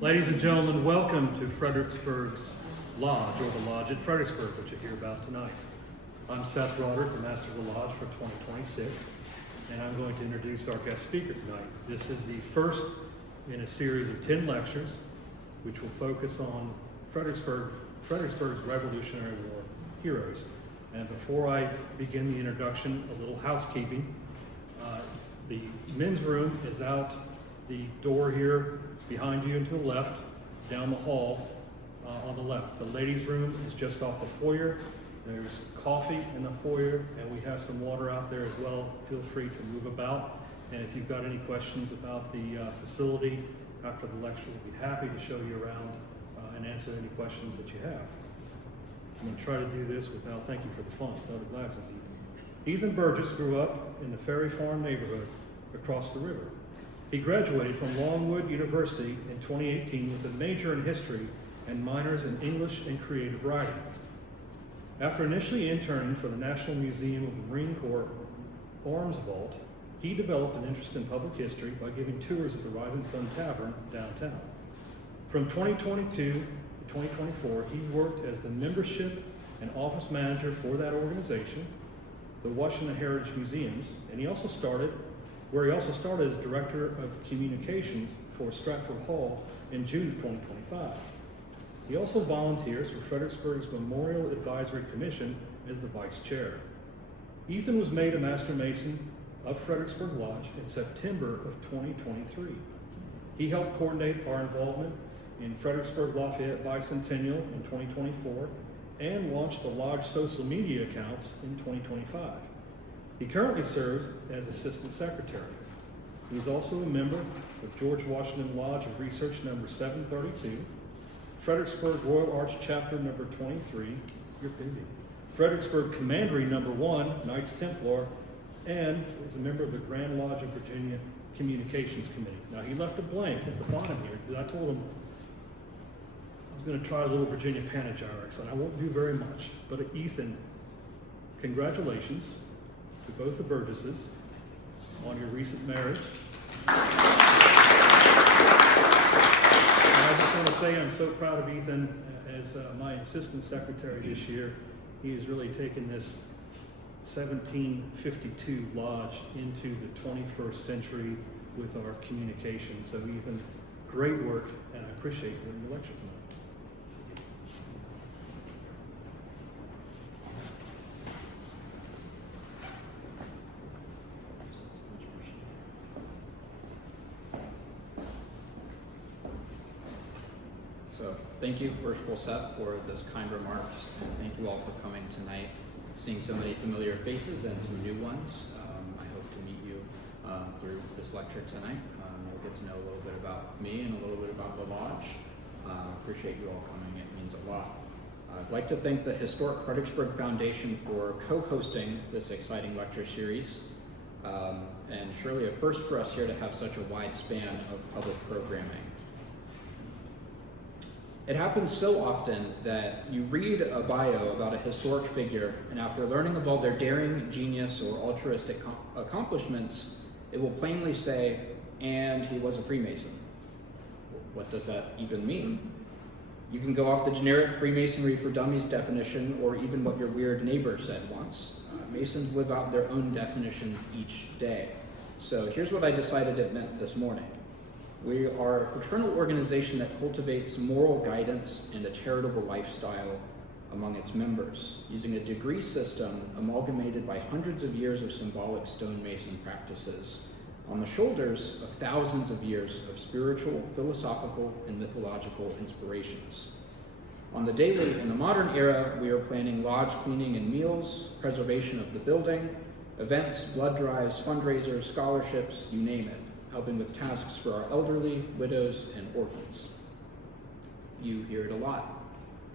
Ladies and gentlemen, welcome to Fredericksburg's Lodge, or the Lodge at Fredericksburg, which you'll hear about tonight. I'm Seth Roderick, the Master of the Lodge for 2026, and I'm going to introduce our guest speaker tonight. This is the first in a series of 10 lectures, which will focus on Fredericksburg's Revolutionary War heroes. And before I begin the introduction, a little housekeeping. The men's room is out the door here behind you and to the left, down the hall on the left. The ladies' room is just off the foyer. There's coffee in the foyer, and we have some water out there as well. Feel free to move about. And if you've got any questions about the facility after the lecture, we'll be happy to show you around and answer any questions that you have. I'm going to try to do this without, thank you for the font, without the glasses even. Ethan Burgess grew up in the Ferry Farm neighborhood across the river. He graduated from Longwood University in 2018 with a major in history and minors in English and creative writing. After initially interning for the National Museum of the Marine Corps Arms Vault, he developed an interest in public history by giving tours at the Rising Sun Tavern downtown. From 2022 to 2024, he worked as the membership and office manager for that organization, the Washington Heritage Museums, and he also started as Director of Communications for Stratford Hall in June of 2025. He also volunteers for Fredericksburg's Memorial Advisory Commission as the Vice Chair. Ethan was made a Master Mason of Fredericksburg Lodge in September of 2023. He helped coordinate our involvement in Fredericksburg Lafayette Bicentennial in 2024 and launched the Lodge social media accounts in 2025. He currently serves as Assistant Secretary. He is also a member of George Washington Lodge of Research number 732, Fredericksburg Royal Arch Chapter number 23, you're busy, Fredericksburg Commandery number 1, Knights Templar, and is a member of the Grand Lodge of Virginia Communications Committee. Now he left a blank at the bottom here because I told him I was going to try a little Virginia panegyrics, and I won't do very much. But Ethan, congratulations to both the Burgesses on your recent marriage. And I just want to say I'm so proud of Ethan as my assistant secretary this year. He has really taken this 1752 lodge into the 21st century with our communication. So Ethan, great work, and I appreciate you doing the lecture tonight. So thank you, Worshipful Seth, for those kind remarks, and thank you all for coming tonight, seeing so many familiar faces and some new ones. I hope to meet you through this lecture tonight. You'll get to know a little bit about me and a little bit about the Lodge. Appreciate you all coming, it means a lot. I'd like to thank the Historic Fredericksburg Foundation for co-hosting this exciting lecture series, and surely a first for us here to have such a wide span of public programming. It happens so often that you read a bio about a historic figure, and after learning about their daring, genius, or altruistic accomplishments, it will plainly say, and he was a Freemason. What does that even mean? You can go off the generic Freemasonry for Dummies definition, or even what your weird neighbor said once. Masons live out their own definitions each day. So here's what I decided it meant this morning. We are a fraternal organization that cultivates moral guidance and a charitable lifestyle among its members, using a degree system amalgamated by hundreds of years of symbolic stonemason practices on the shoulders of thousands of years of spiritual, philosophical, and mythological inspirations. On the daily, in the modern era, we are planning lodge cleaning and meals, preservation of the building, events, blood drives, fundraisers, scholarships, you name it, helping with tasks for our elderly, widows, and orphans. You hear it a lot.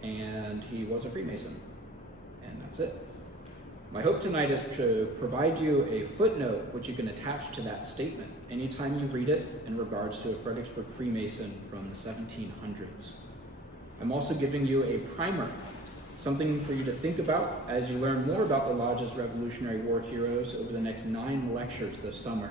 And he was a Freemason. And that's it. My hope tonight is to provide you a footnote which you can attach to that statement anytime you read it in regards to a Fredericksburg Freemason from the 1700s. I'm also giving you a primer, something for you to think about as you learn more about the Lodge's Revolutionary War heroes over the next 9 lectures this summer.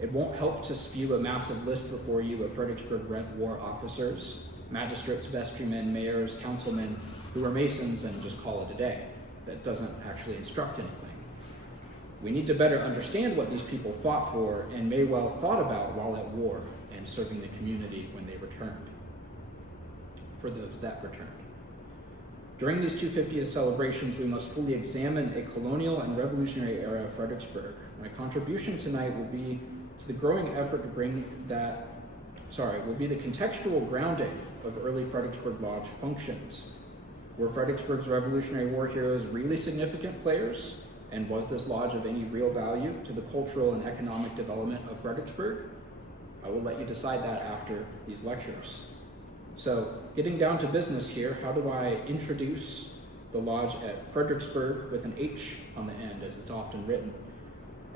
It won't help to spew a massive list before you of Fredericksburg Rev War officers, magistrates, vestrymen, mayors, councilmen who were Masons and just call it a day. That doesn't actually instruct anything. We need to better understand what these people fought for and may well thought about while at war and serving the community when they returned, for those that returned. During these 250th celebrations, we must fully examine a colonial and revolutionary era of Fredericksburg. My contribution tonight will be to the growing effort to bring will be the contextual grounding of early Fredericksburg Lodge functions. Were Fredericksburg's Revolutionary War heroes really significant players? And was this lodge of any real value to the cultural and economic development of Fredericksburg? I will let you decide that after these lectures. So, getting down to business here, how do I introduce the lodge at Fredericksburg with an H on the end, as it's often written?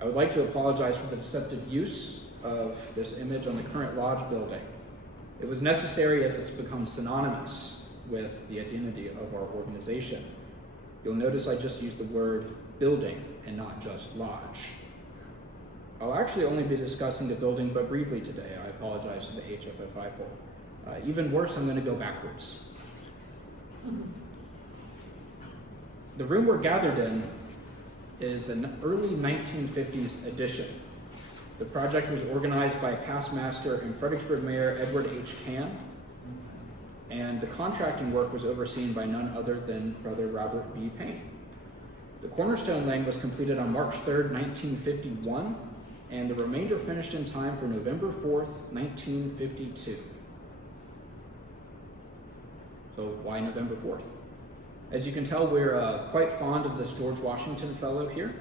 I would like to apologize for the deceptive use of this image on the current lodge building. It was necessary as it's become synonymous with the identity of our organization. You'll notice I just used the word building and not just lodge. I'll actually only be discussing the building but briefly today. I apologize to the HFFI folk. Even worse, I'm going to go backwards. The room we're gathered in is an early 1950s addition. The project was organized by past master and Fredericksburg Mayor Edward H. Can, and the contracting work was overseen by none other than Brother Robert B. Payne. The cornerstone laying was completed on March 3rd, 1951, and the remainder finished in time for November 4th, 1952. So why November 4th? As you can tell, we're quite fond of this George Washington fellow here.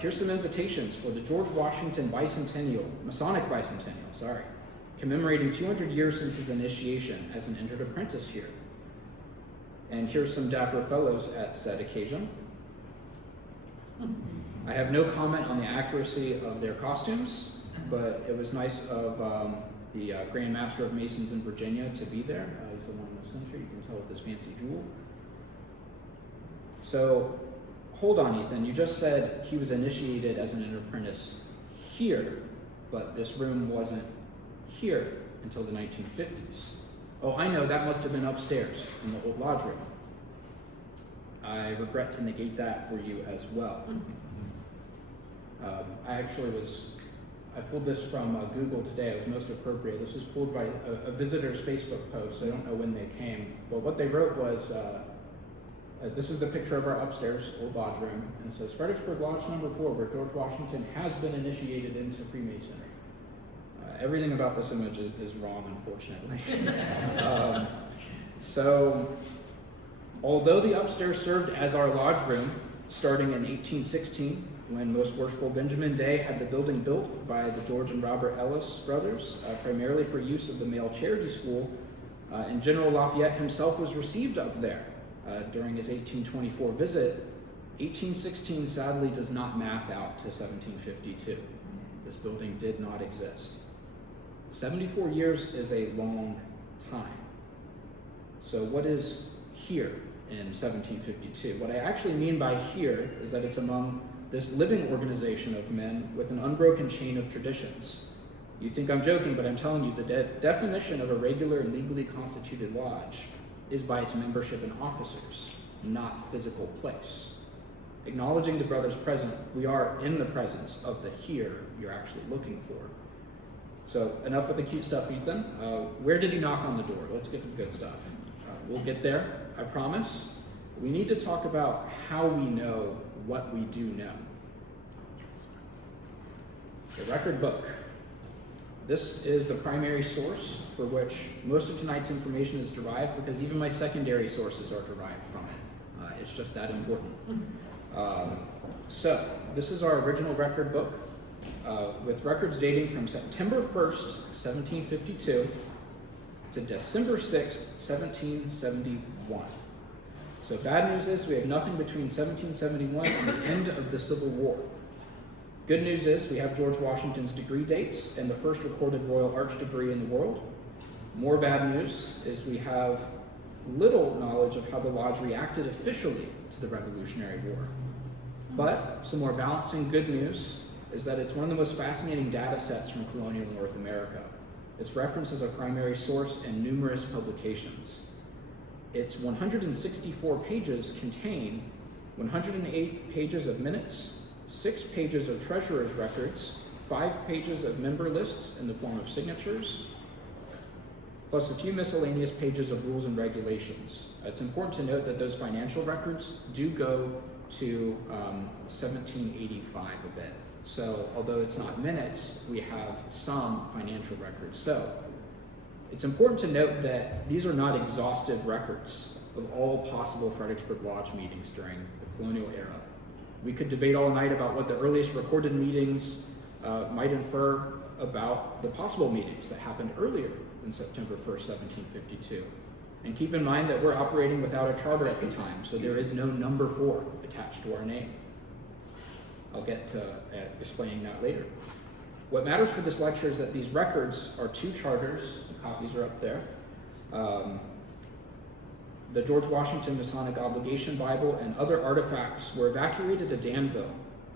Here's some invitations for the George Washington Masonic Bicentennial, commemorating 200 years since his initiation as an entered apprentice here. And here's some dapper fellows at said occasion. I have no comment on the accuracy of their costumes, but it was nice of the Grand Master of Masons in Virginia to be there. He's the one in the center, you can tell with this fancy jewel. So, hold on, Ethan, you just said he was initiated as an apprentice here, but this room wasn't here until the 1950s. Oh, I know, that must have been upstairs in the old lodge room. I regret to negate that for you as well. I pulled this from Google today. It was most appropriate. This was pulled by a visitor's Facebook post. I don't know when they came, but what they wrote was, this is the picture of our upstairs old lodge room, and it says, Fredericksburg Lodge No. 4, where George Washington has been initiated into Freemasonry. Everything about this image is wrong, unfortunately. So, although the upstairs served as our lodge room, starting in 1816, when Most Worshipful Benjamin Day had the building built by the George and Robert Ellis brothers, primarily for use of the male charity school, and General Lafayette himself was received up there during his 1824 visit, 1816 sadly does not math out to 1752. This building did not exist. 74 years is a long time. So what is here in 1752? What I actually mean by here is that it's among this living organization of men with an unbroken chain of traditions. You think I'm joking, but I'm telling you, the definition of a regular and legally constituted lodge is by its membership and officers, not physical place. Acknowledging the brothers present, we are in the presence of the here you're actually looking for. So enough with the cute stuff, Ethan. Where did he knock on the door? Let's get to the good stuff. We'll get there, I promise. We need to talk about how we know what we do know. The record book. This is the primary source for which most of tonight's information is derived, because even my secondary sources are derived from it. It's just that important. So, this is our original record book, with records dating from September 1st, 1752 to December 6th, 1771. So bad news is we have nothing between 1771 and the end of the Civil War. Good news is we have George Washington's degree dates and the first recorded Royal Arch degree in the world. More bad news is we have little knowledge of how the lodge reacted officially to the Revolutionary War. But some more balancing good news, is that it's one of the most fascinating data sets from colonial North America. Its reference is a primary source in numerous publications. Its 164 pages contain 108 pages of minutes, 6 pages of treasurer's records, 5 pages of member lists in the form of signatures, plus a few miscellaneous pages of rules and regulations. It's important to note that those financial records do go to 1785 a bit. So although it's not minutes, we have some financial records. So it's important to note that these are not exhaustive records of all possible Fredericksburg Lodge meetings during the colonial era. We could debate all night about what the earliest recorded meetings might infer about the possible meetings that happened earlier than September 1st, 1752. And keep in mind that we're operating without a charter at the time, so there is no number 4 attached to our name. I'll get to explaining that later. What matters for this lecture is that these records are 2 charters, the copies are up there, the George Washington Masonic Obligation Bible and other artifacts were evacuated to Danville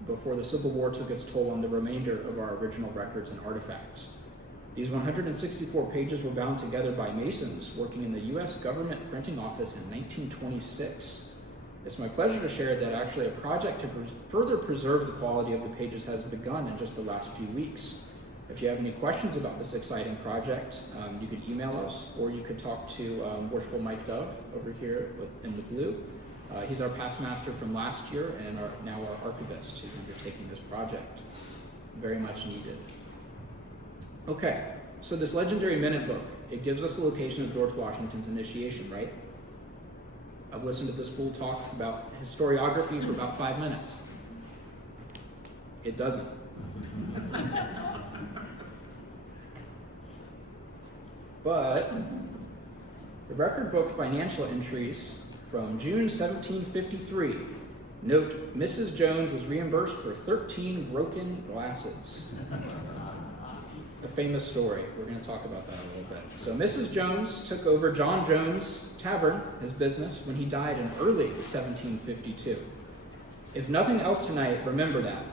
before the Civil War took its toll on the remainder of our original records and artifacts. These 164 pages were bound together by Masons working in the U.S. Government Printing Office in 1926. It's my pleasure to share that actually a project to further preserve the quality of the pages has begun in just the last few weeks. If you have any questions about this exciting project, you could email us, or you could talk to Worshipful Mike Dove over here in the blue. He's our past master from last year and now our archivist who's undertaking this project. Very much needed. Okay, so this legendary minute book, it gives us the location of George Washington's initiation, right? I've listened to this full talk about historiography for about 5 minutes. It doesn't. But the record book financial entries from June 1753 note Mrs. Jones was reimbursed for 13 broken glasses. A famous story. We're going to talk about that a little bit. So Mrs. Jones took over John Jones' tavern, his business, when he died in early 1752. If nothing else tonight, remember that.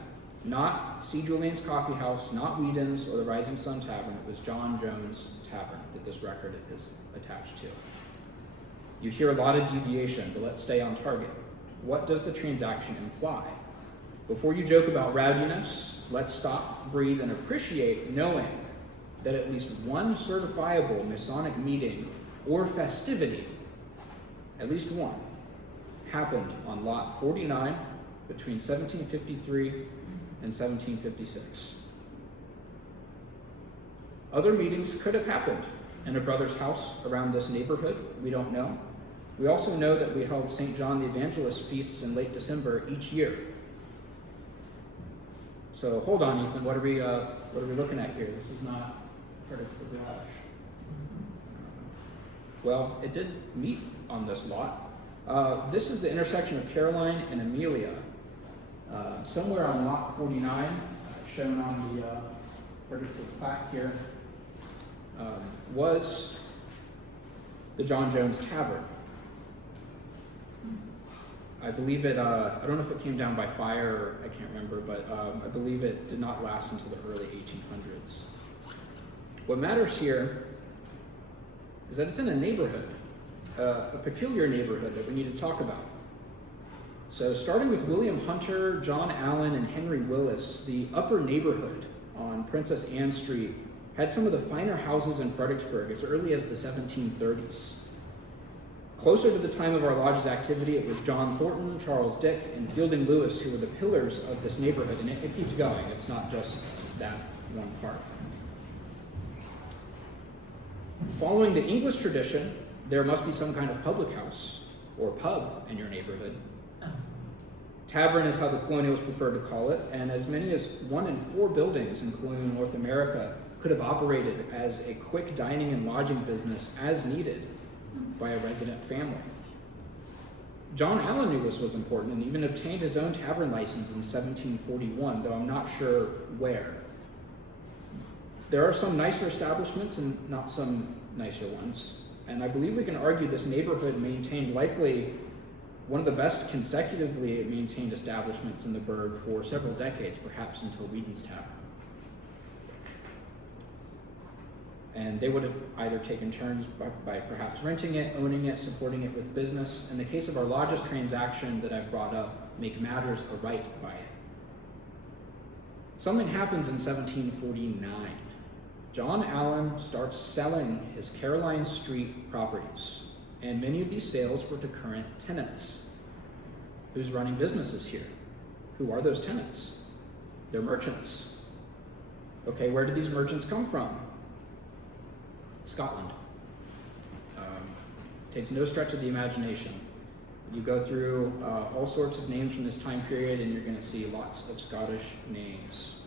Not C. Julian's Coffee House, not Whedon's or the Rising Sun Tavern. It was John Jones' Tavern that this record is attached to. You hear a lot of deviation, but let's stay on target. What does the transaction imply? Before you joke about rowdiness, let's stop, breathe, and appreciate knowing that at least one certifiable Masonic meeting or festivity, at least one, happened on Lot 49 between 1753 and 1756. Other meetings could have happened in a brother's house around this neighborhood. We don't know. We also know that we held St. John the Evangelist feasts in late December each year. So hold on, Ethan. What are we looking at here? This is not Fredericksburg Lodge. Well, it did meet on this lot. This is the intersection of Caroline and Amelia. Somewhere on lot 49, shown on the Fredericksburg plaque here, was the John Jones Tavern. I believe it, I don't know if it came down by fire, I can't remember, but I believe it did not last until the early 1800s. What matters here is that it's in a neighborhood, a peculiar neighborhood that we need to talk about. So starting with William Hunter, John Allen, and Henry Willis, the upper neighborhood on Princess Anne Street had some of the finer houses in Fredericksburg as early as the 1730s. Closer to the time of our lodge's activity, it was John Thornton, Charles Dick, and Fielding Lewis who were the pillars of this neighborhood, and it keeps going. It's not just that one part. Following the English tradition, there must be some kind of public house or pub in your neighborhood. Tavern is how the colonials preferred to call it, and as many as 1 in 4 buildings in colonial North America could have operated as a quick dining and lodging business as needed by a resident family. John Allen knew this was important and even obtained his own tavern license in 1741, though I'm not sure where. There are some nicer establishments and not some nicer ones, and I believe we can argue this neighborhood maintained likely one of the best consecutively maintained establishments in the burg for several decades, perhaps until Whedon's Tavern. And they would have either taken turns by perhaps renting it, owning it, supporting it with business. In the case of our largest transaction that I've brought up, make matters a right by it. Something happens in 1749. John Allen starts selling his Caroline Street properties, and many of these sales were to current tenants. Who's running businesses here? Who are those tenants? They're merchants. Okay, where did these merchants come from? Scotland. Takes no stretch of the imagination. You go through all sorts of names from this time period, and you're going to see lots of Scottish names.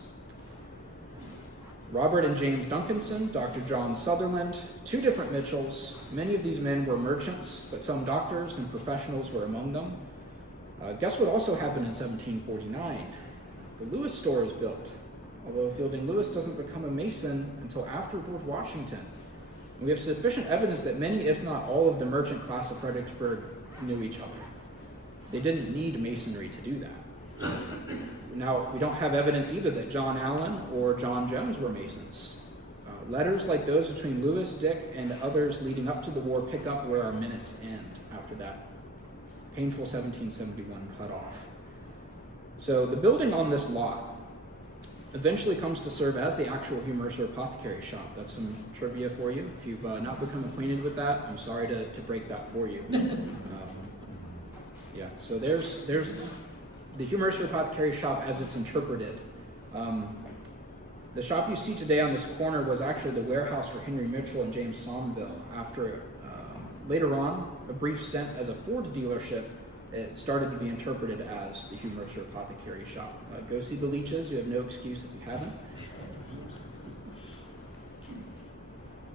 Robert and James Duncanson, Dr. John Sutherland, two different Mitchells. Many of these men were merchants, but some doctors and professionals were among them. Guess what also happened in 1749? The Lewis store is built, although Fielding Lewis doesn't become a Mason until after George Washington. And we have sufficient evidence that many, if not all, of the merchant class of Fredericksburg knew each other. They didn't need Masonry to do that. Now, we don't have evidence either that John Allen or John Jones were Masons. Letters like those between Lewis, Dick, and others leading up to the war pick up where our minutes end after that painful 1771 cutoff. So the building on this lot eventually comes to serve as the actual Hugh Mercer Apothecary Shop. That's some trivia for you. If you've not become acquainted with that, I'm sorry to break that for you. Yeah, so there's the Hugh Mercer Apothecary Shop as it's interpreted. The shop you see today on this corner was actually the warehouse for Henry Mitchell and James Somville. After, later on, a brief stint as a Ford dealership, it started to be interpreted as the Hugh Mercer Apothecary Shop. Go see the Leaches, you have no excuse if you haven't.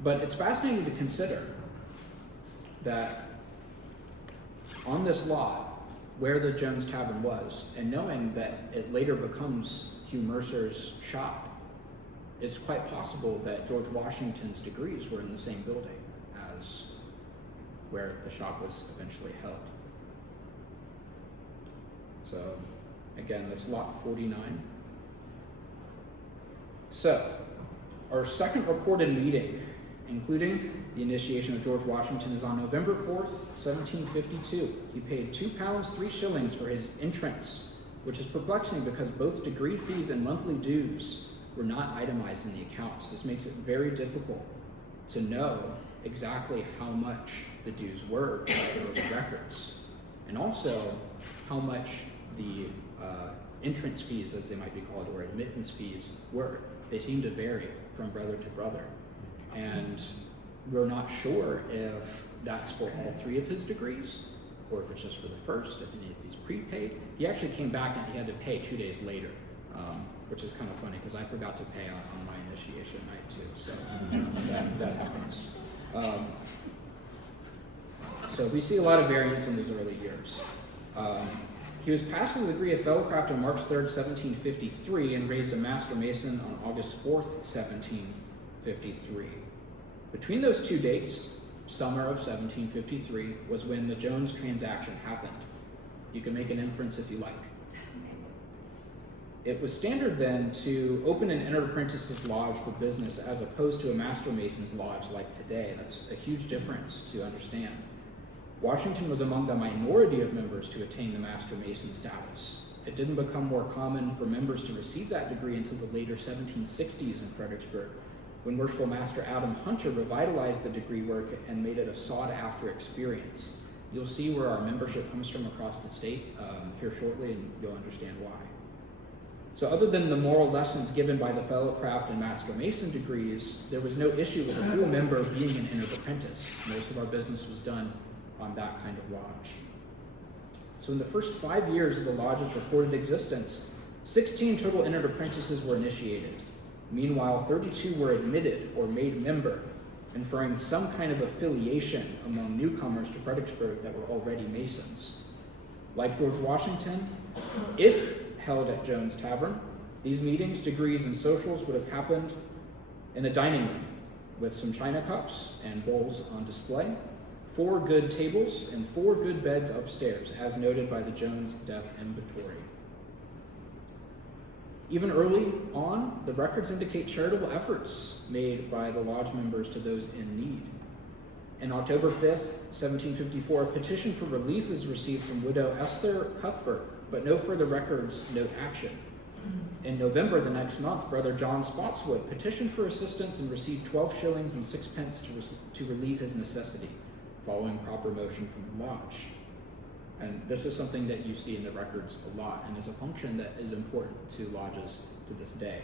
But it's fascinating to consider that on this lot, where the Jones Tavern was, and knowing that it later becomes Hugh Mercer's shop, it's quite possible that George Washington's degrees were in the same building as where the shop was eventually held. So, again, that's lot 49. So, our second recorded meeting, including the initiation of George Washington, is on November 4th, 1752. He paid £2 3 shillings for his entrance, which is perplexing because both degree fees and monthly dues were not itemized in the accounts. This makes it very difficult to know exactly how much the dues were by early records, and also how much the entrance fees, as they might be called, or admittance fees were. They seem to vary from brother to brother, and we're not sure if that's for all 3 of his degrees, or if it's just for the first, if he's prepaid. He actually came back and he had to pay 2 days later, which is kind of funny because I forgot to pay on my initiation night too, so that happens. So we see a lot of variance in those early years. He was passed the degree of Fellowcraft on March 3rd, 1753, and raised a Master Mason on August 4th, 1753. Between those 2 dates, summer of 1753, was when the Jones transaction happened. You can make an inference if you like. It was standard then to open an entered apprentice's lodge for business as opposed to a Master Mason's lodge like today. That's a huge difference to understand. Washington was among the minority of members to attain the Master Mason status. It didn't become more common for members to receive that degree until the later 1760s in Fredericksburg, when Worshipful Master Adam Hunter revitalized the degree work and made it a sought-after experience. You'll see where our membership comes from across the state here shortly, and you'll understand why. So other than the moral lessons given by the Fellowcraft and Master Mason degrees, there was no issue with a full member being an entered apprentice. Most of our business was done on that kind of lodge. So in the first 5 years of the lodge's recorded existence, 16 total entered apprentices were initiated. Meanwhile, 32 were admitted or made member, inferring some kind of affiliation among newcomers to Fredericksburg that were already Masons. Like George Washington, if held at Jones Tavern, these meetings, degrees, and socials would have happened in a dining room with some china cups and bowls on display, 4 good tables, and 4 good beds upstairs, as noted by the Jones Death Inventory. Even early on, the records indicate charitable efforts made by the lodge members to those in need. On October 5th, 1754, a petition for relief is received from widow Esther Cuthbert, but no further records note action. In November the next month, Brother John Spotswood petitioned for assistance and received 12 shillings and 6 pence to relieve his necessity, following proper motion from the lodge. And this is something that you see in the records a lot, and is a function that is important to lodges to this day.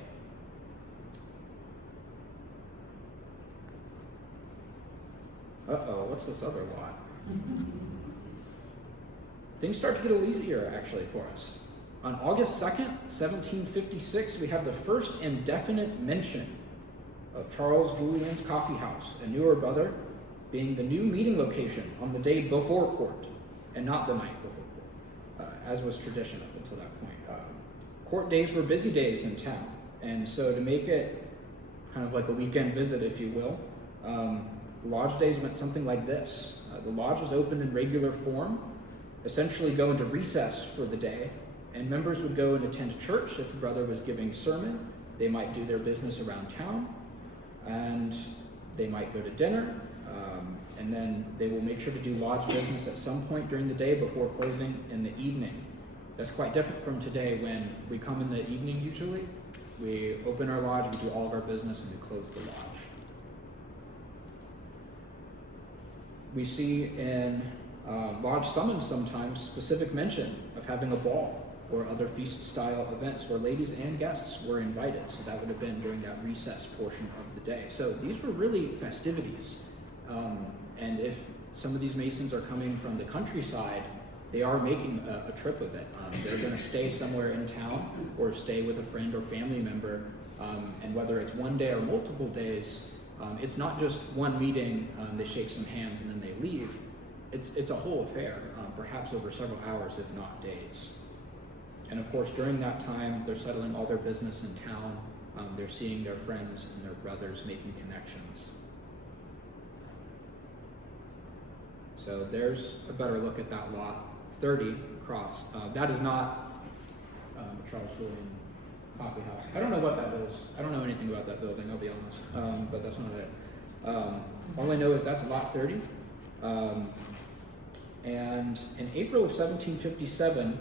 Uh-oh, what's this other lot? Things start to get a little easier, actually, for us. On August 2nd, 1756, we have the first indefinite mention of Charles Julian's Coffee House, a newer brother, being the new meeting location on the day before court, and not the night before court, as was tradition up until that point. Court days were busy days in town, and so to make it kind of like a weekend visit, if you will, lodge days meant something like this. The lodge was open in regular form, essentially go into recess for the day, and members would go and attend church if a brother was giving sermon. They might do their business around town, and they might go to dinner, and then they will make sure to do lodge business at some point during the day before closing in the evening. That's quite different from today, when we come in the evening usually, we open our lodge, we do all of our business, and we close the lodge. We see in lodge summons sometimes specific mention of having a ball or other feast-style events where ladies and guests were invited. So that would have been during that recess portion of the day. So these were really festivities. And if some of these Masons are coming from the countryside, they are making a trip of it. They're going to stay somewhere in town or stay with a friend or family member. And whether it's one day or multiple days, it's not just one meeting, they shake some hands and then they leave. It's a whole affair, perhaps over several hours, if not days. And of course, during that time, they're settling all their business in town. They're seeing their friends and their brothers, making connections. So there's a better look at that lot 30 across. That is not Charles Julian Coffee House. I don't know what that is. I don't know anything about that building, I'll be honest, but that's not it. All I know is that's lot 30. And in April of 1757,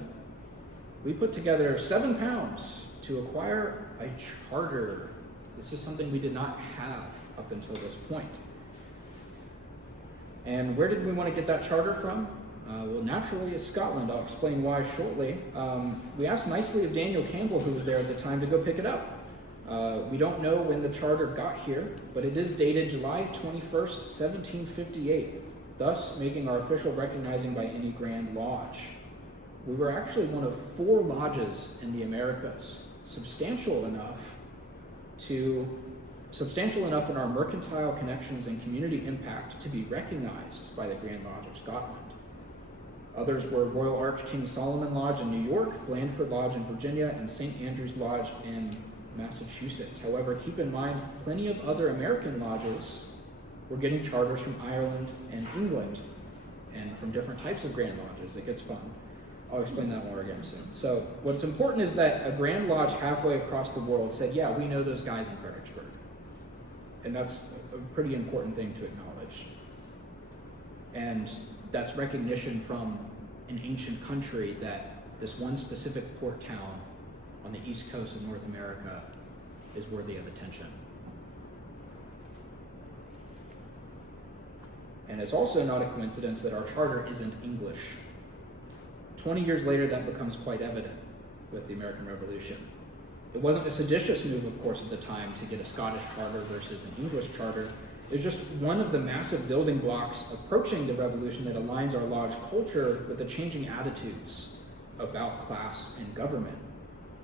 we put together £7 to acquire a charter. This is something we did not have up until this point. And where did we want to get that charter from? Well, naturally, it's Scotland. I'll explain why shortly. We asked nicely of Daniel Campbell, who was there at the time, to go pick it up. We don't know when the charter got here, but it is dated July 21st, 1758, thus making our official recognizing by any Grand Lodge. We were actually one of 4 lodges in the Americas, substantial enough in our mercantile connections and community impact to be recognized by the Grand Lodge of Scotland. Others were Royal Arch King Solomon Lodge in New York, Blandford Lodge in Virginia, and St. Andrew's Lodge in Massachusetts. However, keep in mind, plenty of other American lodges were getting charters from Ireland and England, and from different types of Grand Lodges. It gets fun. I'll explain that more again soon. So what's important is that a Grand Lodge halfway across the world said, yeah, we know those guys in Fredericksburg. And that's a pretty important thing to acknowledge. And that's recognition from an ancient country that this one specific port town on the east coast of North America is worthy of attention. And it's also not a coincidence that our charter isn't English. 20 years later, that becomes quite evident with the American Revolution. It wasn't a seditious move, of course, at the time to get a Scottish charter versus an English charter. It was just one of the massive building blocks approaching the Revolution that aligns our lodge culture with the changing attitudes about class and government.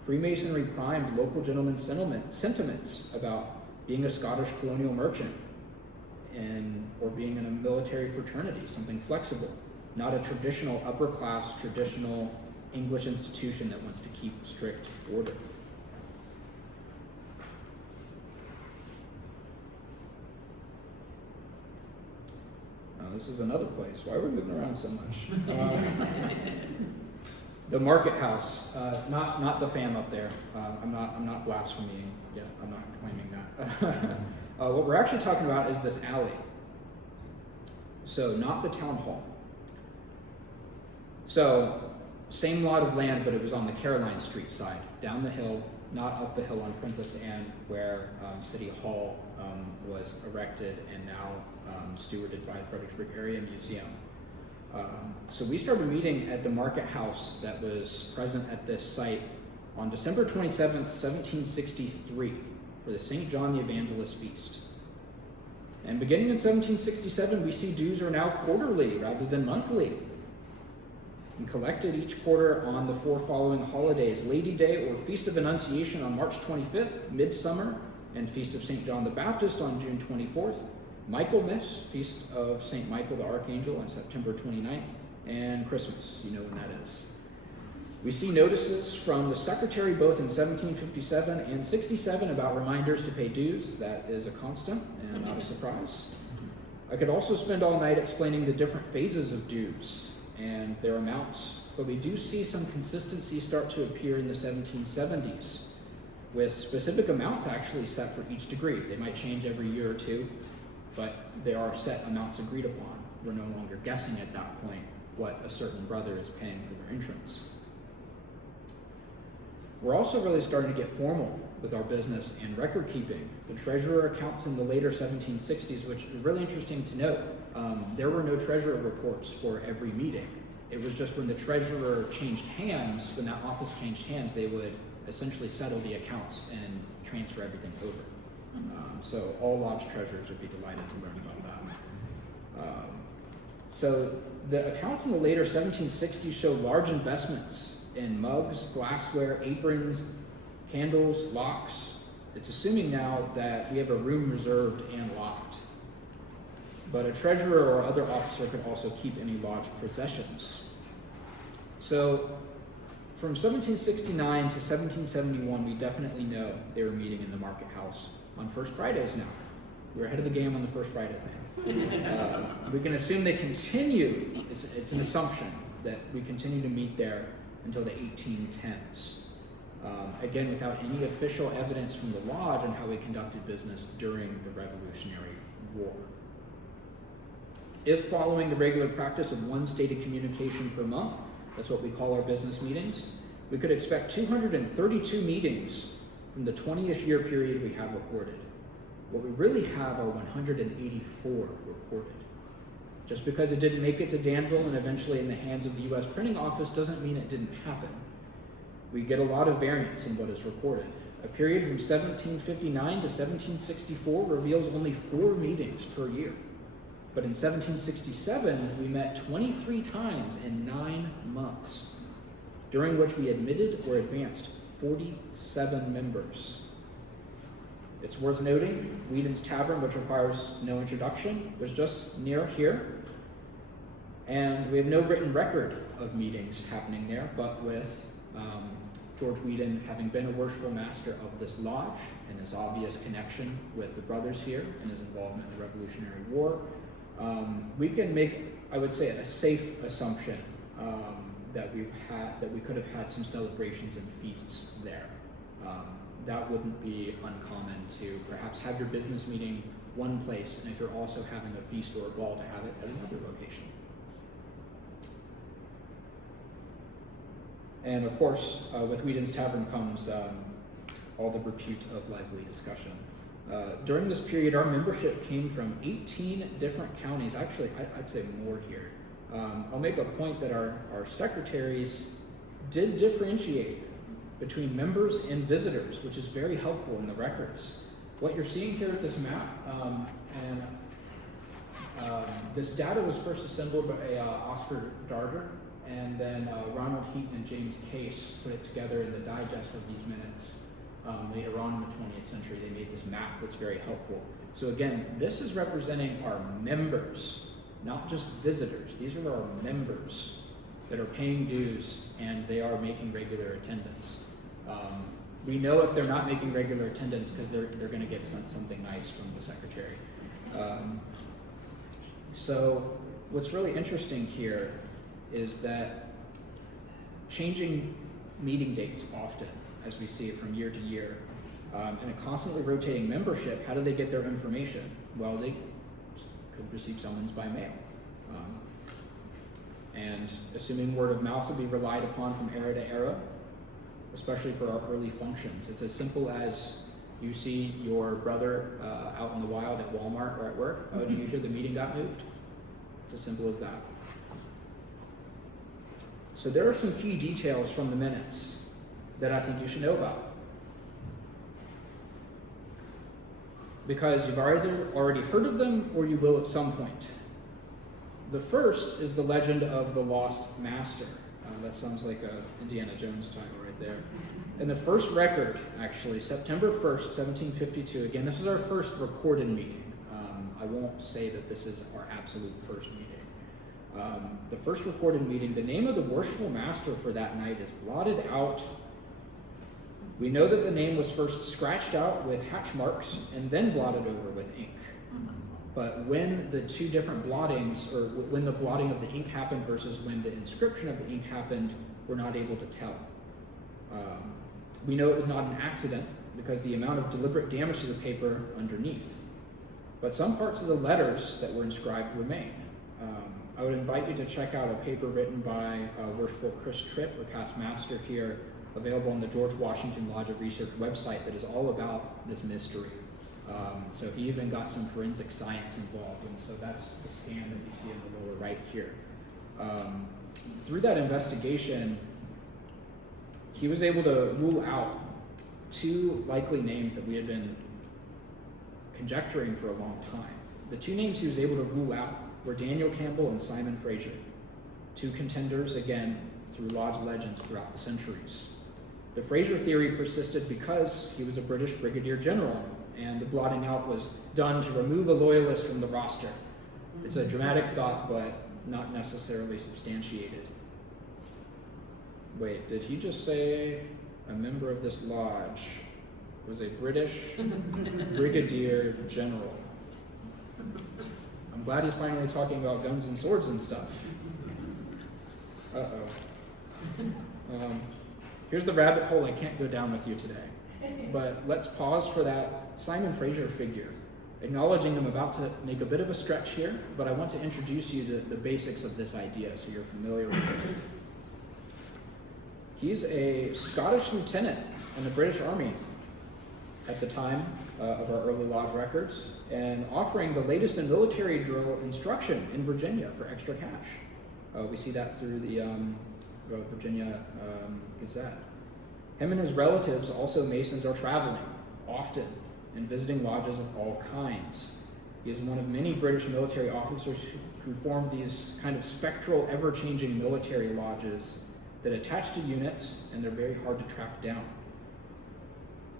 Freemasonry primed local gentlemen's sentiments about being a Scottish colonial merchant or being in a military fraternity, something flexible, not a traditional upper class, traditional English institution that wants to keep strict order. this is another place. Why are we moving around so much? The Market House, not the fam up there. I'm not blaspheming yet. I'm not claiming that. What we're actually talking about is this alley. So not the town hall. So same lot of land, but it was on the Caroline Street side, down the hill, not up the hill on Princess Anne, where City Hall was erected and now stewarded by the Fredericksburg Area Museum. So we started meeting at the Market House that was present at this site on December 27th, 1763 for the St. John the Evangelist Feast. And beginning in 1767, we see dues are now quarterly rather than monthly, and collected each quarter on the 4 following holidays: Lady Day or Feast of Annunciation on March 25th, Midsummer and Feast of St. John the Baptist on June 24th, Michaelmas, Feast of St. Michael the Archangel on September 29th, and Christmas, you know when that is. We see notices from the secretary both in 1757 and 67 about reminders to pay dues. That is a constant and not a surprise. I could also spend all night explaining the different phases of dues and their amounts, but we do see some consistency start to appear in the 1770s, with specific amounts actually set for each degree. They might change every year or two, but there are set amounts agreed upon. We're no longer guessing at that point what a certain brother is paying for their entrance. We're also really starting to get formal with our business and record keeping. The treasurer accounts in the later 1760s, which is really interesting to note. There were no treasurer reports for every meeting. It was just when the treasurer changed hands, when that office changed hands, they would essentially settle the accounts and transfer everything over. So all lodge treasurers would be delighted to learn about that. So the accounts in the later 1760s show large investments in mugs, glassware, aprons, candles, locks. It's assuming now that we have a room reserved and locked. But a treasurer or other officer could also keep any lodge possessions. So from 1769 to 1771, we definitely know they were meeting in the Market House on First Fridays now. We're ahead of the game on the First Friday thing. We can assume they continue, it's an assumption that we continue to meet there until the 1810s. Again, without any official evidence from the lodge on how we conducted business during the Revolutionary War. If following the regular practice of one stated communication per month, that's what we call our business meetings, we could expect 232 meetings from the 20th year period we have recorded. What we really have are 184 recorded. Just because it didn't make it to Danville and eventually in the hands of the U.S. Printing Office doesn't mean it didn't happen. We get a lot of variance in what is recorded. A period from 1759 to 1764 reveals only 4 meetings per year. But in 1767, we met 23 times in 9 months, during which we admitted or advanced 47 members. It's worth noting, Whedon's Tavern, which requires no introduction, was just near here. And we have no written record of meetings happening there, but with George Whedon having been a worshipful master of this lodge and his obvious connection with the brothers here and his involvement in the Revolutionary War, we can make, I would say, a safe assumption that we could have had some celebrations and feasts there. That wouldn't be uncommon to perhaps have your business meeting one place, and if you're also having a feast or a ball, to have it at another location. And of course, with Whedon's Tavern comes all the repute of lively discussion. During this period, our membership came from 18 different counties. Actually, I'd say more here. I'll make a point that our secretaries did differentiate between members and visitors, which is very helpful in the records. What you're seeing here at this map, this data was first assembled by Oscar Darger, and then Ronald Heaton and James Case put it together in the digest of these minutes. Later on in the 20th century, they made this map that's very helpful. So again, this is representing our members, not just visitors. These are our members that are paying dues and they are making regular attendance. We know if they're not making regular attendance because they're going to get sent something nice from the secretary. So what's really interesting here is that changing meeting dates often, as we see from year to year, and a constantly rotating membership, how do they get their information? Well, they could receive summons by mail. And assuming word of mouth would be relied upon from era to era, especially for our early functions. It's as simple as you see your brother out in the wild at Walmart or at work. Oh, did you hear the meeting got moved? It's as simple as that. So there are some key details from the minutes that I think you should know about. Because you've either already heard of them or you will at some point. The first is the legend of the lost master. That sounds like a Indiana Jones title right there. And the first record, actually, September 1st, 1752. Again, this is our first recorded meeting. I won't say that this is our absolute first meeting. The first recorded meeting, the name of the worshipful master for that night is blotted out. We know that the name was first scratched out with hatch marks and then blotted over with ink. But when the two different blottings, or when the blotting of the ink happened versus when the inscription of the ink happened, we're not able to tell. We know it was not an accident because the amount of deliberate damage to the paper underneath. But some parts of the letters that were inscribed remain. I would invite you to check out a paper written by Worshipful Chris Tripp, or past master here, available on the George Washington Lodge of Research website, that is all about this mystery. So he even got some forensic science involved, and so that's the scan that you see in the lower right here. Through that investigation, he was able to rule out two likely names that we had been conjecturing for a long time. The two names he was able to rule out were Daniel Campbell and Simon Fraser, two contenders, again, through Lodge legends throughout the centuries. The Fraser theory persisted because he was a British brigadier general, and the blotting out was done to remove a loyalist from the roster. It's a dramatic thought, but not necessarily substantiated. Wait, did he just say a member of this lodge was a British brigadier general? I'm glad he's finally talking about guns and swords and stuff. Here's the rabbit hole I can't go down with you today. But let's pause for that Simon Fraser figure, acknowledging I'm about to make a bit of a stretch here, but I want to introduce you to the basics of this idea so you're familiar with it. He's a Scottish lieutenant in the British Army at the time of our early lodge records, and offering the latest in military drill instruction in Virginia for extra cash. We see that through the Virginia Gazette. Him and his relatives, also Masons, are traveling often and visiting lodges of all kinds. He is one of many British military officers who formed these kind of spectral, ever-changing military lodges that attach to units, and they're very hard to track down.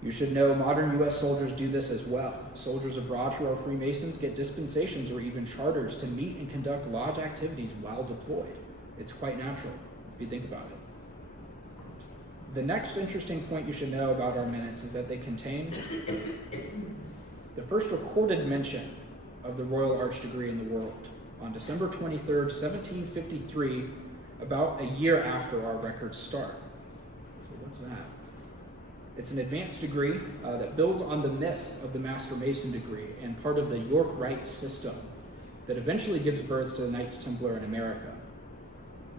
You should know modern U.S. soldiers do this as well. Soldiers abroad who are Freemasons get dispensations or even charters to meet and conduct lodge activities while deployed. It's quite natural, if you think about it. The next interesting point you should know about our minutes is that they contain the first recorded mention of the Royal Arch degree in the world on December 23rd, 1753, about a year after our records start. So what's that? It's an advanced degree that builds on the myth of the Master Mason degree and part of the York Rite system that eventually gives birth to the Knights Templar in America.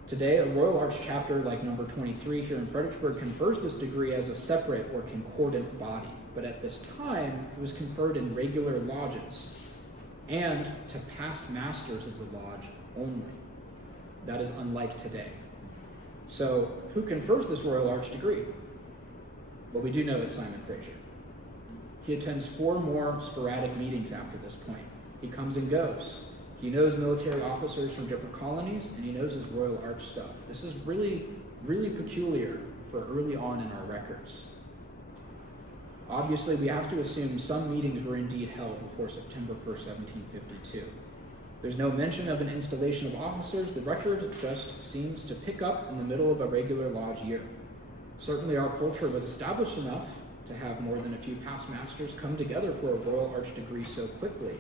Today, a Royal Arch chapter like number 23 here in Fredericksburg confers this degree as a separate or concordant body, but at this time, it was conferred in regular lodges and to past masters of the lodge only. That is unlike today. So, who confers this Royal Arch degree? Well, we do know it's Simon Fraser. He attends 4 more sporadic meetings after this point. He comes and goes. He knows military officers from different colonies, and he knows his Royal Arch stuff. This is really, really peculiar for early on in our records. Obviously, we have to assume some meetings were indeed held before September 1st, 1752. There's no mention of an installation of officers. The record just seems to pick up in the middle of a regular lodge year. Certainly our culture was established enough to have more than a few past masters come together for a Royal Arch degree so quickly.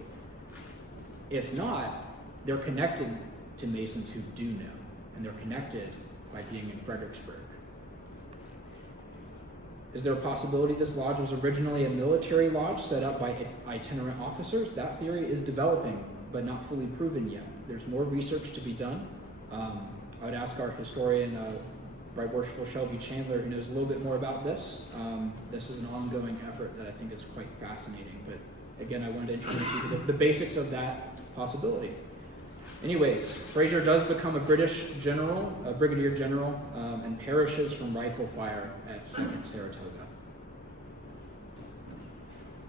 If not, they're connected to Masons who do know, and they're connected by being in Fredericksburg. Is there a possibility this lodge was originally a military lodge set up by itinerant officers? That theory is developing, but not fully proven yet. There's more research to be done. I would ask our historian, Right Worshipful Shelby Chandler, who knows a little bit more about this. This is an ongoing effort that I think is quite fascinating. But again, I wanted to introduce you to the basics of that possibility. Anyways, Fraser does become a British general, a brigadier general, and perishes from rifle fire at 2nd Saratoga.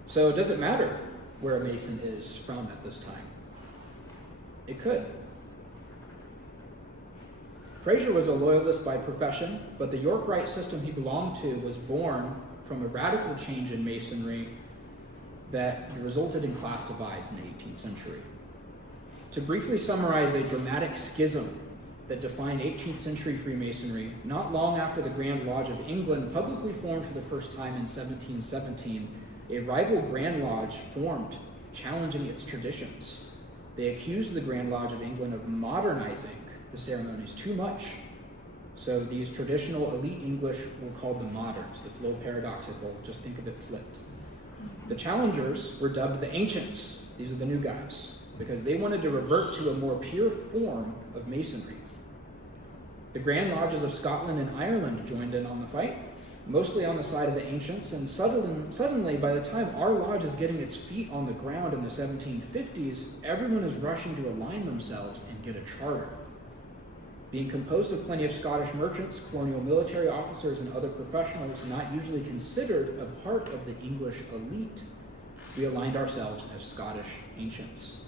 So does it matter where a Mason is from at this time? It could. Fraser was a loyalist by profession, but the York Rite system he belonged to was born from a radical change in Masonry that resulted in class divides in the 18th century. To briefly summarize a dramatic schism that defined 18th century Freemasonry, not long after the Grand Lodge of England publicly formed for the first time in 1717, a rival Grand Lodge formed, challenging its traditions. They accused the Grand Lodge of England of modernizing the ceremonies too much. So these traditional elite English were called the moderns. That's a little paradoxical, just think of it flipped. The challengers were dubbed the ancients. These are the new guys, because they wanted to revert to a more pure form of Masonry. The Grand Lodges of Scotland and Ireland joined in on the fight, mostly on the side of the ancients, and suddenly, by the time our lodge is getting its feet on the ground in the 1750s, everyone is rushing to align themselves and get a charter. Being composed of plenty of Scottish merchants, colonial military officers, and other professionals not usually considered a part of the English elite, we aligned ourselves as Scottish ancients.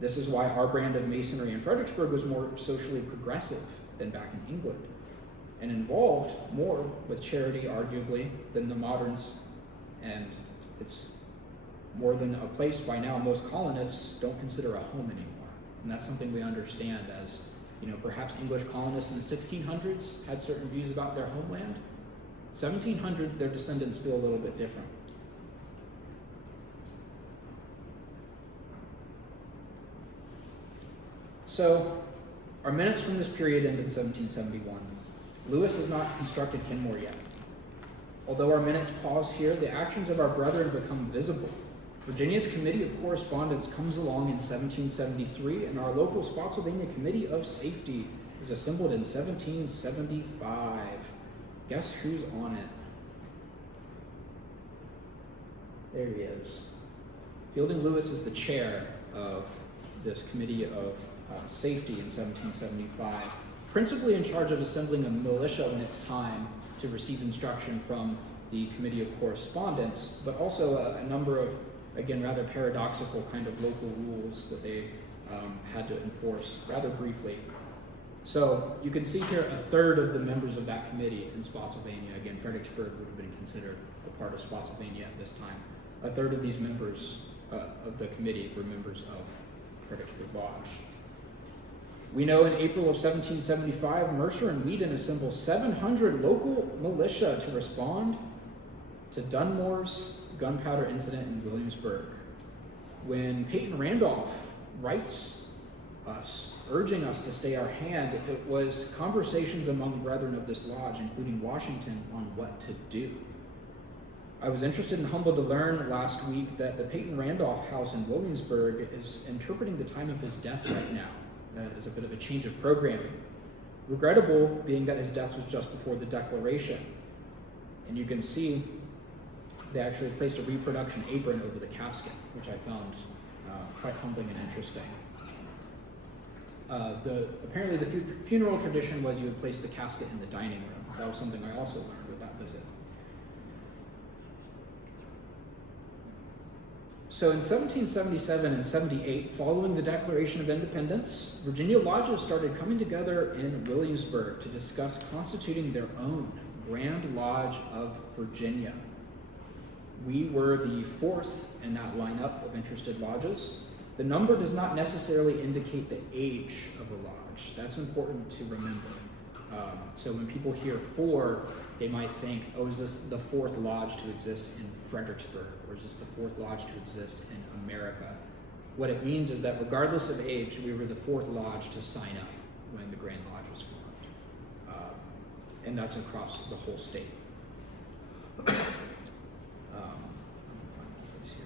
This is why our brand of Masonry in Fredericksburg was more socially progressive than back in England, and involved more with charity, arguably, than the moderns, and it's more than a place by now most colonists don't consider a home anymore. And that's something we understand as, perhaps English colonists in the 1600s had certain views about their homeland. 1700s, their descendants feel a little bit different. So, our minutes from this period end in 1771. Lewis has not constructed Kenmore yet. Although our minutes pause here, the actions of our brethren become visible. Virginia's Committee of Correspondence comes along in 1773, and our local Spotsylvania Committee of Safety is assembled in 1775. Guess who's on it? There he is. Fielding Lewis is the chair of this Committee of Safety in 1775, principally in charge of assembling a militia in its time to receive instruction from the Committee of Correspondence, but also a number of, again, rather paradoxical kind of local rules that they had to enforce rather briefly. So you can see here a third of the members of that committee in Spotsylvania. Again, Fredericksburg would have been considered a part of Spotsylvania at this time. A third of these members of the committee were members of Fredericksburg Lodge. We know in April of 1775, Mercer and Wheaton assemble 700 local militia to respond to Dunmore's gunpowder incident in Williamsburg. When Peyton Randolph writes us, urging us to stay our hand, it was conversations among brethren of this lodge, including Washington, on what to do. I was interested and humbled to learn last week that the Peyton Randolph house in Williamsburg is interpreting the time of his death right now as a bit of a change of programming. Regrettable being that his death was just before the Declaration. And you can see they actually placed a reproduction apron over the casket, which I found quite humbling and interesting. Apparently the funeral tradition was you would place the casket in the dining room. That was something I also learned with that visit. So in 1777 and 78, following the Declaration of Independence, Virginia lodges started coming together in Williamsburg to discuss constituting their own Grand Lodge of Virginia. We were the fourth in that lineup of interested lodges. The number does not necessarily indicate the age of a lodge. That's important to remember. So when people hear 4, they might think, oh, is this the 4th lodge to exist in Fredericksburg? Or is this the 4th lodge to exist in America? What it means is that regardless of age, we were the fourth lodge to sign up when the Grand Lodge was formed. And that's across the whole state. Let me find my place here.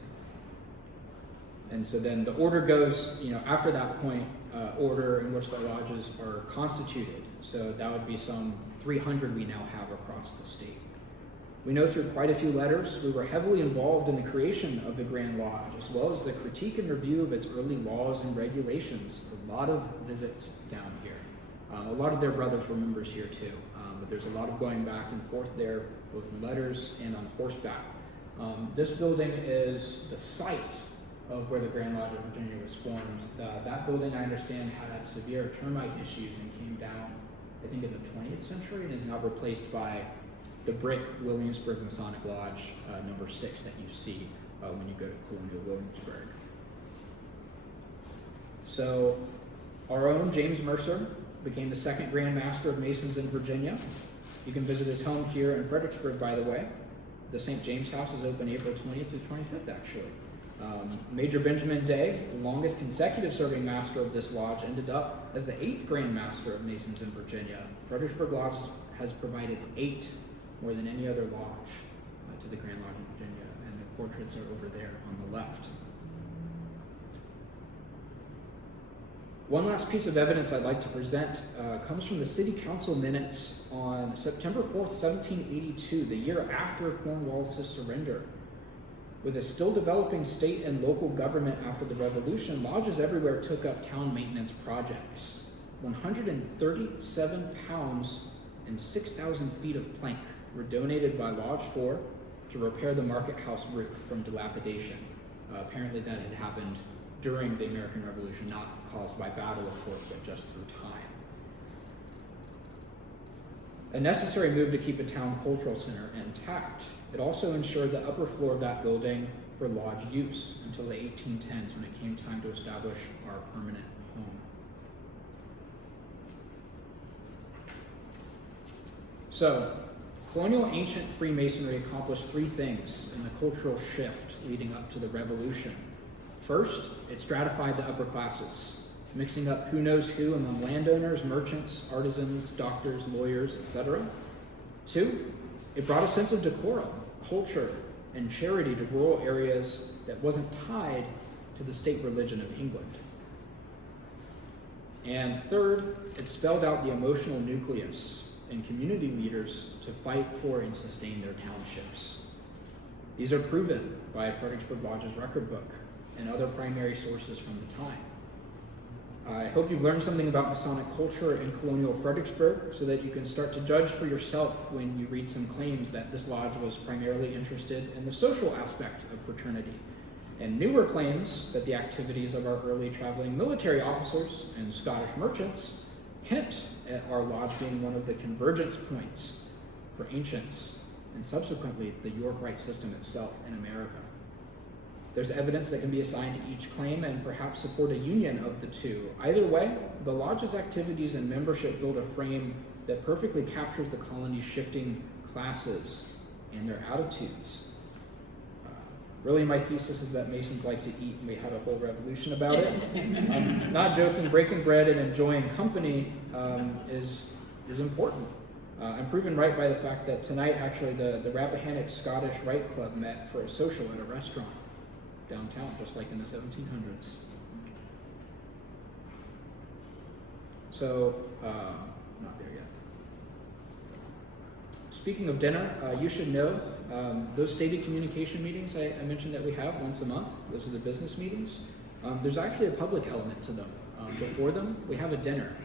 And so then the order goes, after that point, order in which the lodges are constituted. So that would be some 300 we now have across the state. We know through quite a few letters, we were heavily involved in the creation of the Grand Lodge, as well as the critique and review of its early laws and regulations. A lot of visits down here. A lot of their brothers were members here too, but there's a lot of going back and forth there, both in letters and on horseback. This building is the site of where the Grand Lodge of Virginia was formed. That building, I understand, had severe termite issues and came down, I think, in the 20th century, and is now replaced by the brick Williamsburg Masonic Lodge number 6 that you see when you go to Colonial Williamsburg. So our own James Mercer became the second Grand Master of Masons in Virginia. You can visit his home here in Fredericksburg, by the way. The St. James House is open April 20th through 25th, actually. Major Benjamin Day, the longest consecutive serving master of this lodge, ended up as the 8th Grand Master of Masons in Virginia. Fredericksburg Lodge has provided 8, more than any other lodge, to the Grand Lodge of Virginia, and the portraits are over there on the left. One last piece of evidence I'd like to present comes from the City Council minutes on September 4th, 1782, the year after Cornwallis' surrender. With a still developing state and local government after the Revolution, lodges everywhere took up town maintenance projects. 137 pounds and 6,000 feet of plank were donated by Lodge 4 to repair the market house roof from dilapidation. Apparently that had happened during the American Revolution, not caused by battle, of course, but just through time. A necessary move to keep a town cultural center intact. It also ensured the upper floor of that building for lodge use until the 1810s, when it came time to establish our permanent home. So, colonial ancient Freemasonry accomplished 3 things in the cultural shift leading up to the Revolution. First, it stratified the upper classes, mixing up who knows who among landowners, merchants, artisans, doctors, lawyers, etc. 2, it brought a sense of decorum, culture, and charity to rural areas that wasn't tied to the state religion of England. And third, it spelled out the emotional nucleus and community leaders to fight for and sustain their townships. These are proven by Fredericksburg Lodge's record book and other primary sources from the time. I hope you've learned something about Masonic culture in colonial Fredericksburg so that you can start to judge for yourself when you read some claims that this lodge was primarily interested in the social aspect of fraternity, and newer claims that the activities of our early traveling military officers and Scottish merchants hint at our lodge being one of the convergence points for ancients and subsequently the York Rite system itself in America. There's evidence that can be assigned to each claim and perhaps support a union of the two. Either way, the lodge's activities and membership build a frame that perfectly captures the colony's shifting classes and their attitudes. Really, my thesis is that Masons like to eat, and we had a whole revolution about it. Not joking, breaking bread and enjoying company is important. I'm proven right by the fact that tonight, actually, the Rappahannock Scottish Rite Club met for a social at a restaurant downtown, just like in the 1700s. So, not there yet. Speaking of dinner, you should know those stated communication meetings I mentioned that we have once a month, those are the business meetings. There's actually a public element to them. Before them, we have a dinner,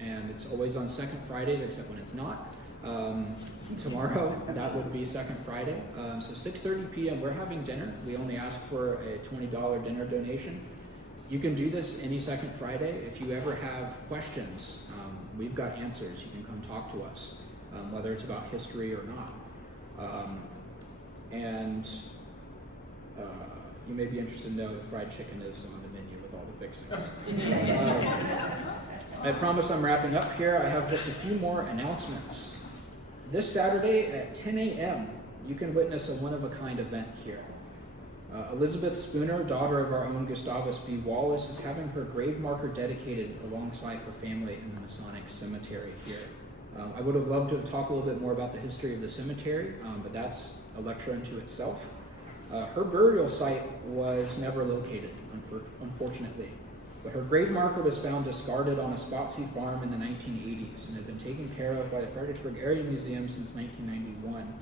and it's always on second Fridays, except when it's not. Tomorrow, that would be second Friday. So 6:30 p.m., we're having dinner. We only ask for a $20 dinner donation. You can do this any second Friday. If you ever have questions, we've got answers. You can come talk to us, whether it's about history or not. You may be interested to know the fried chicken is on the menu with all the fixings. I promise I'm wrapping up here. I have just a few more announcements. This Saturday at 10 a.m., you can witness a one-of-a-kind event here. Elizabeth Spooner, daughter of our own Gustavus B. Wallace, is having her grave marker dedicated alongside her family in the Masonic Cemetery here. I would have loved to have talked a little bit more about the history of the cemetery, but that's a lecture unto itself. Her burial site was never located, unfortunately, but her grave marker was found discarded on a Spotsy farm in the 1980s and had been taken care of by the Fredericksburg Area Museum since 1991.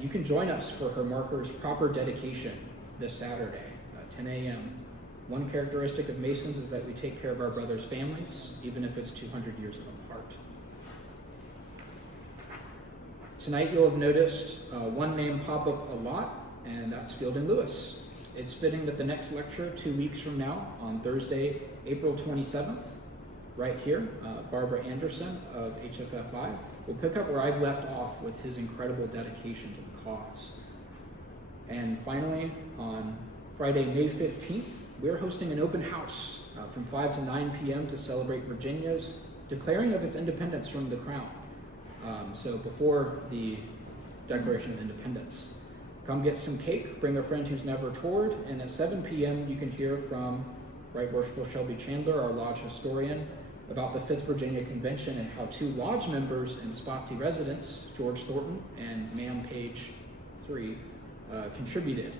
You can join us for her marker's proper dedication this Saturday, 10 a.m. One characteristic of Masons is that we take care of our brothers' families, even if it's 200 years apart. Tonight you'll have noticed one name pop up a lot, and that's Fielding Lewis. It's fitting that the next lecture 2 weeks from now, on Thursday, April 27th, right here, Barbara Anderson of HFFI, will pick up where I've left off with his incredible dedication to the cause. And finally, on Friday, May 15th, we're hosting an open house from 5 to 9 p.m. to celebrate Virginia's declaring of its independence from the Crown. So before the Declaration of Independence. Come get some cake, bring a friend who's never toured, and at 7 p.m. you can hear from Right Worshipful Shelby Chandler, our lodge historian, about the 5th Virginia Convention and how 2 lodge members and Spotsy residents, George Thornton and Ma'am Page 3, contributed.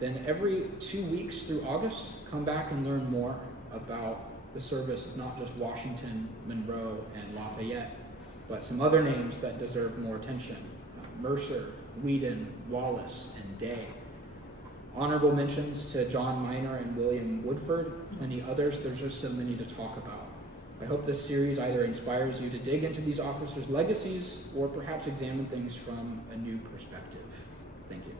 Then every 2 weeks through August, come back and learn more about the service of not just Washington, Monroe, and Lafayette, but some other names that deserve more attention. Mercer, Whedon, Wallace, and Day. Honorable mentions to John Minor and William Woodford, plenty others. There's just so many to talk about. I hope this series either inspires you to dig into these officers' legacies or perhaps examine things from a new perspective. Thank you.